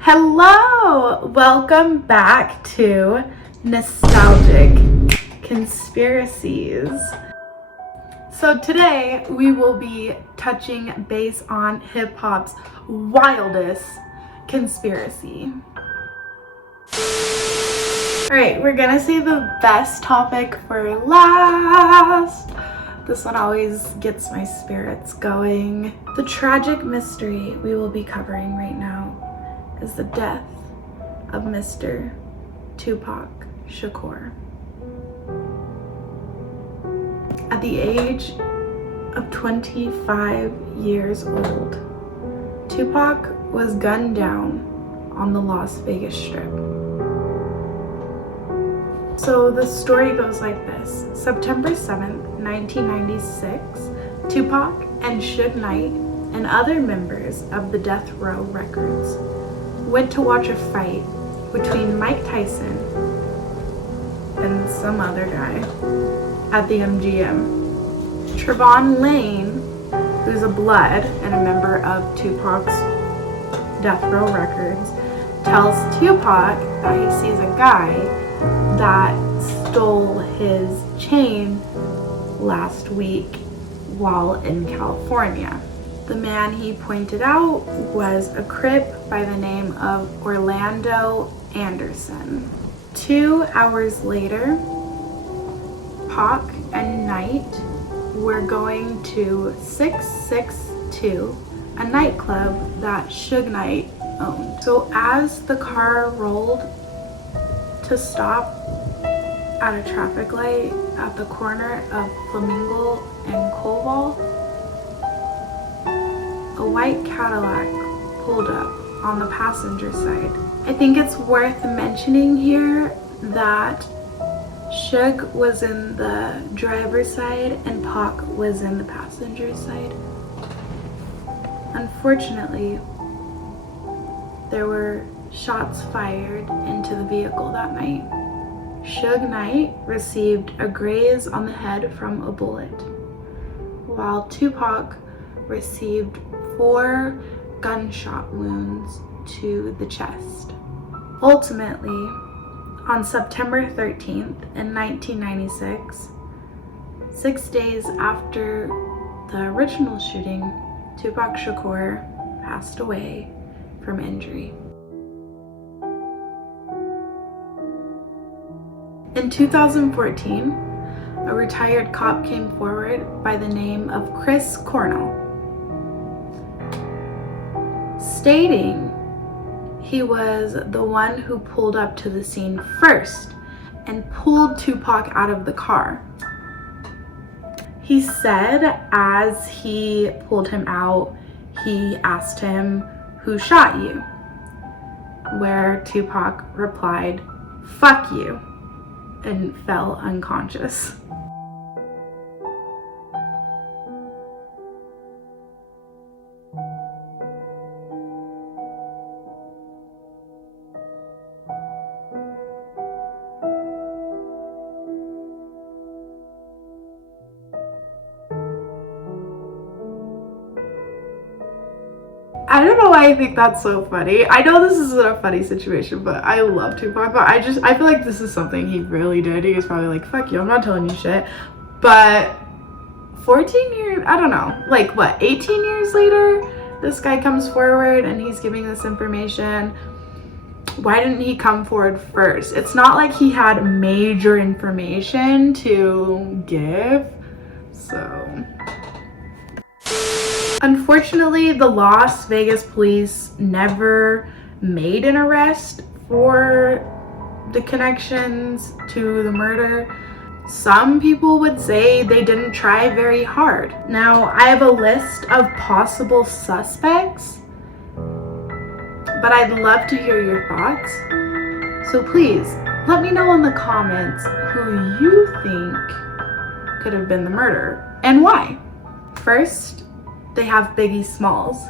Hello! Welcome back to Nostalgic Conspiracies. So today we will be touching base on hip-hop's wildest conspiracy. Alright, we're gonna save the best topic for last. This one always gets my spirits going. The tragic mystery we will be covering right now is the death of Mr. Tupac Shakur. At the age of 25 years old, Tupac was gunned down on the Las Vegas Strip. So the story goes like this. September 7th, 1996, Tupac and Suge Knight and other members of the Death Row Records went to watch a fight between Mike Tyson and some other guy at the MGM. Trevon Lane, who's a Blood and a member of Tupac's Death Row Records, tells Tupac that he sees a guy that stole his chain last week while in California. The man he pointed out was a Crip by the name of Orlando Anderson. 2 hours later, Pac and Knight were going to 662, a nightclub that Suge Knight owned. So as the car rolled to stop at a traffic light at the corner of Flamingo and Koval, a white Cadillac pulled up on the passenger side. I think it's worth mentioning here that Suge was in the driver's side and Pac was in the passenger side. Unfortunately, there were shots fired into the vehicle that night. Suge Knight received a graze on the head from a bullet, while Tupac received 4 gunshot wounds to the chest. Ultimately, on September 13th in 1996, 6 days after the original shooting, Tupac Shakur passed away from injury. In 2014, a retired cop came forward by the name of Chris Cornell, stating he was the one who pulled up to the scene first and pulled Tupac out of the car. He said as he pulled him out, he asked him, "Who shot you?" Where Tupac replied, "Fuck you," and fell unconscious. I don't know why I think that's so funny. I know this isn't a funny situation, but I love Tupac, but I feel like this is something he really did. He was probably like, fuck you, I'm not telling you shit. But 14 years, I don't know, like what, 18 years later, this guy comes forward and he's giving this information. Why didn't he come forward first? It's not like he had major information to give, so. Unfortunately, the Las Vegas police never made an arrest for the connections to the murder. Some people would say they didn't try very hard. Now, I have a list of possible suspects, but I'd love to hear your thoughts. So please, let me know in the comments who you think could have been the murderer and why. First, they have Biggie Smalls.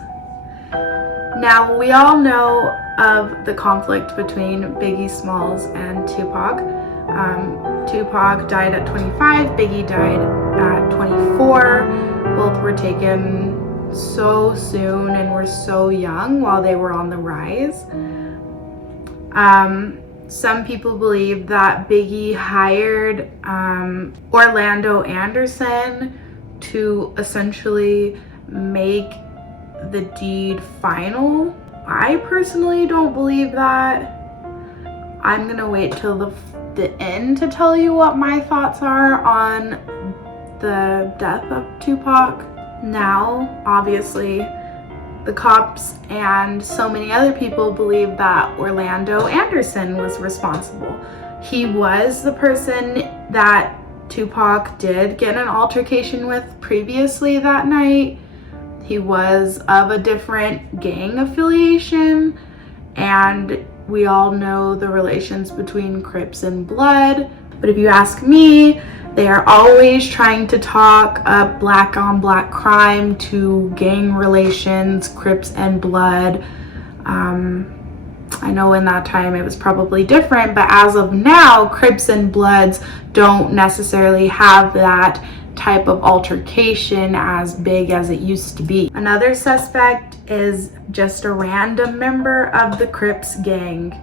Now, we all know of the conflict between Biggie Smalls and Tupac. Tupac died at 25, Biggie died at 24. Both were taken so soon and were so young while they were on the rise. Some people believe that Biggie hired Orlando Anderson to essentially make the deed final. I personally don't believe that. I'm gonna wait till the end to tell you what my thoughts are on the death of Tupac. Now, obviously, the cops and so many other people believe that Orlando Anderson was responsible. He was the person that Tupac did get in an altercation with previously that night. He was of a different gang affiliation, and we all know the relations between Crips and Blood. But if you ask me, they are always trying to talk up black on black crime to gang relations, Crips and Blood. I know in that time it was probably different, but as of now, Crips and Bloods don't necessarily have that type of altercation as big as it used to be. Another suspect is just a random member of the Crips gang.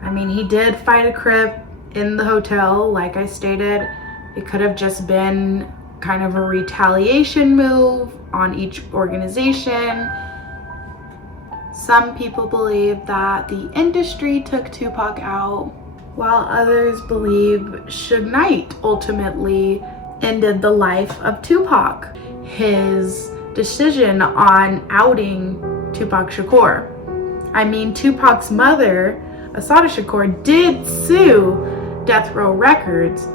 I mean, he did fight a Crip in the hotel, like I stated. It could have just been kind of a retaliation move on each organization. Some people believe that the industry took Tupac out, while others believe Suge Knight ultimately ended the life of Tupac. His decision on outing Tupac Shakur. I mean, Tupac's mother, Assata Shakur, did sue Death Row Records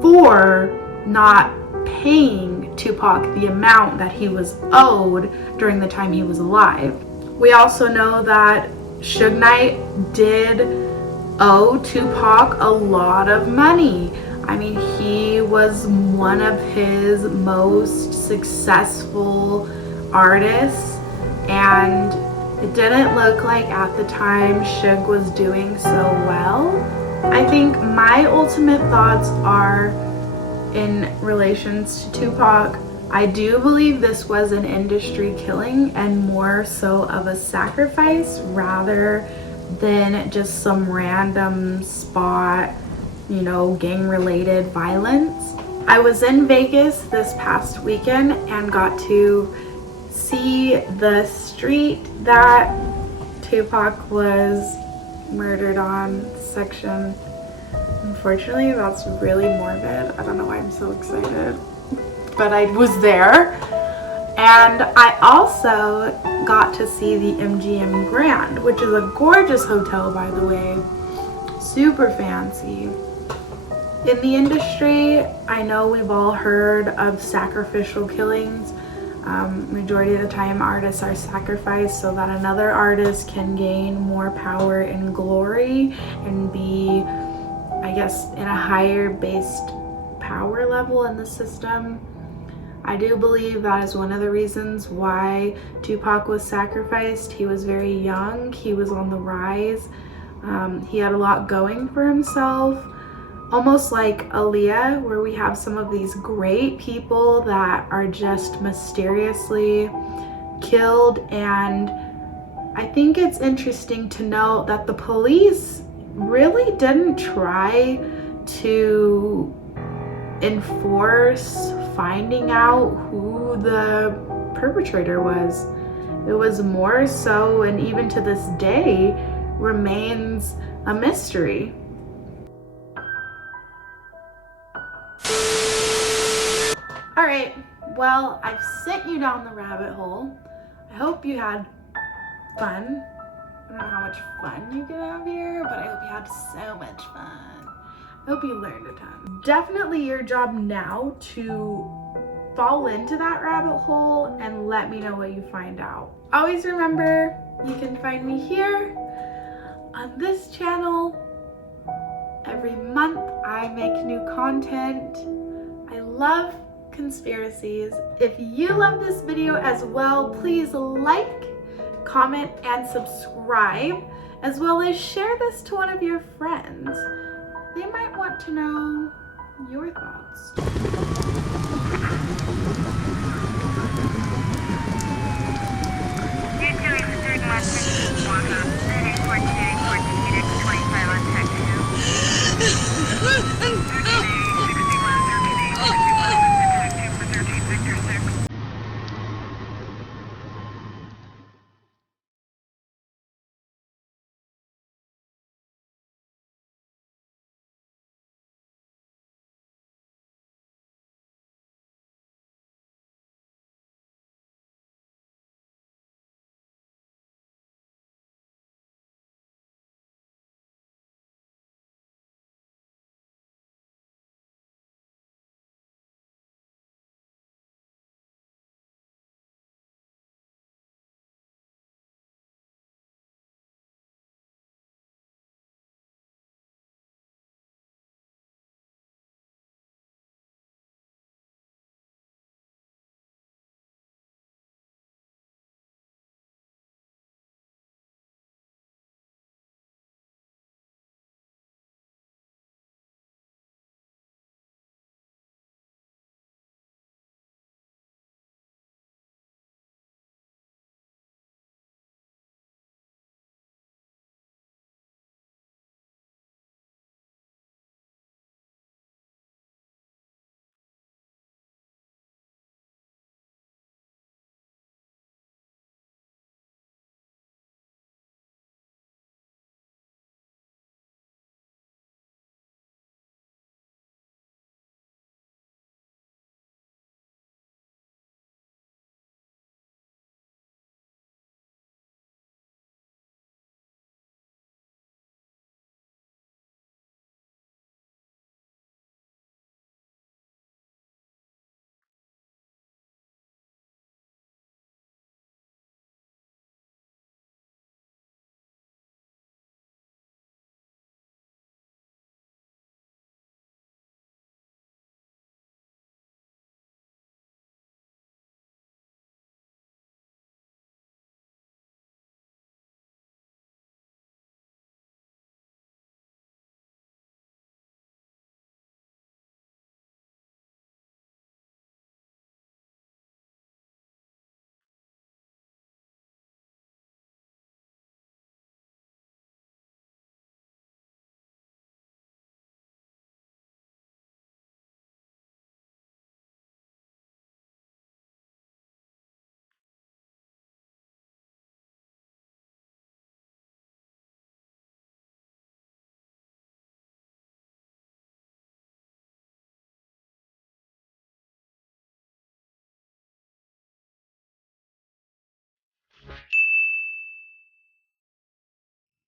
for not paying Tupac the amount that he was owed during the time he was alive. We also know that Suge Knight did owe Tupac a lot of money. I mean, he was one of his most successful artists, and it didn't look like at the time Suge was doing so well. I think my ultimate thoughts are in relations to Tupac. I do believe this was an industry killing and more so of a sacrifice rather than just some random spot, you know, gang-related violence. I was in Vegas this past weekend and got to see the street that Tupac was murdered on, section. Unfortunately, that's really morbid. I don't know why I'm so excited, but I was there. And I also got to see the MGM Grand, which is a gorgeous hotel, by the way. Super fancy. In the industry, I know we've all heard of sacrificial killings. Majority of the time, artists are sacrificed so that another artist can gain more power and glory and be, I guess, in a higher based power level in the system. I do believe that is one of the reasons why Tupac was sacrificed. He was very young, he was on the rise, he had a lot going for himself. Almost like Aaliyah, where we have some of these great people that are just mysteriously killed. And I think it's interesting to note that the police really didn't try to enforce finding out who the perpetrator was. It was more so, and even to this day, remains a mystery. Alright, well, I've sent you down the rabbit hole. I hope you had fun. I don't know how much fun you can have here, but I hope you had so much fun. I hope you learned a ton. Definitely your job now to fall into that rabbit hole and let me know what you find out. Always remember, you can find me here on this channel. Every month I make new content. I love conspiracies. If you love this video as well, please like, comment, and subscribe, as well as share this to one of your friends. They might want to know your thoughts.